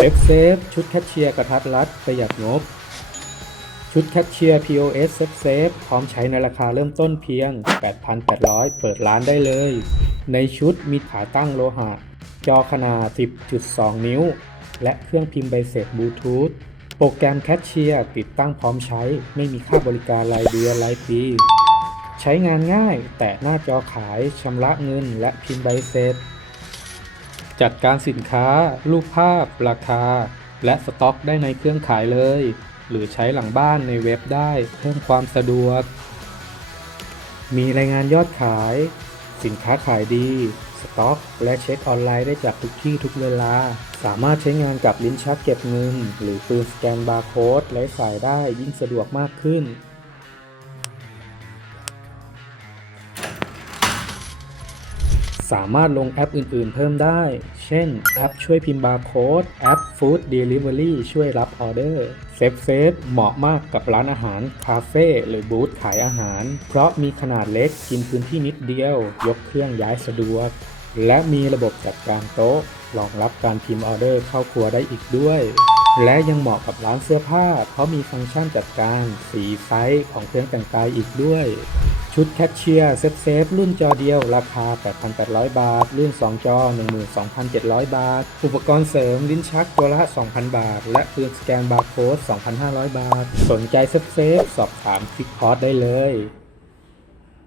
เซฟเซฟชุดแคชเชียร์กระทัดรัดประหยัดงบ ชุดแคชเชียร์ POS เซฟเซฟพร้อมใช้ในราคาเริ่มต้นเพียง 8,800 เปิดร้านได้เลย ในชุดมีขาตั้งโลหะ จอขนาด 10.2 นิ้ว และเครื่องพิมพ์ใบเสร็จบลูทูธโปรแกรมแคชเชียร์ติดตั้งพร้อมใช้ ไม่มีค่าบริการรายเดือนรายปี ใช้งานง่าย แตะหน้าจอขายชำระเงินและพิมพ์ใบเสร็จ จัดการสินค้า รูปภาพ ราคา และสต็อกได้ในเครื่องขายเลย หรือใช้หลังบ้านในเว็บได้เพิ่มความสะดวก มีรายงานยอดขาย สินค้าขายดี สต็อก และเช็คออนไลน์ได้จากทุกที่ทุกเวลา สามารถใช้งานกับลิ้นชักเก็บเงิน หรือปืนสแกนบาร์โค้ดไร้สายได้ยิ่งสะดวกมากขึ้น สามารถลงแอปอื่นๆ เพิ่มได้ เช่น แอปช่วยพิมพ์บาร์โค้ด แอป Food Delivery ช่วยรับออเดอร์เซฟเซฟเหมาะมากกับร้านอาหาร คาเฟ่หรือบูธขายอาหาร เพราะมีขนาดเล็กกินพื้นที่นิดเดียว ยกเครื่องย้ายสะดวก และมีระบบจัดการโต๊ะรองรับการพิมพ์ออเดอร์เข้าครัวได้อีกด้วยและยังเหมาะกับร้านเสื้อผ้า เพราะมีฟังก์ชันจัดการสีไซส์ของเครื่องแต่งกายอีกด้วย ชุดแคชเชียร์เซฟเซฟรุ่นจอเดียว ราคา 8,800 บาท รุ่น 2 จอ 12,700 บาท อุปกรณ์เสริมลิ้นชักตัวละ 2,000 บาท และปืนสแกนบาร์โค้ด 2,500 บาท สนใจเซฟเซฟสอบถามคลิกคอร์สได้เลย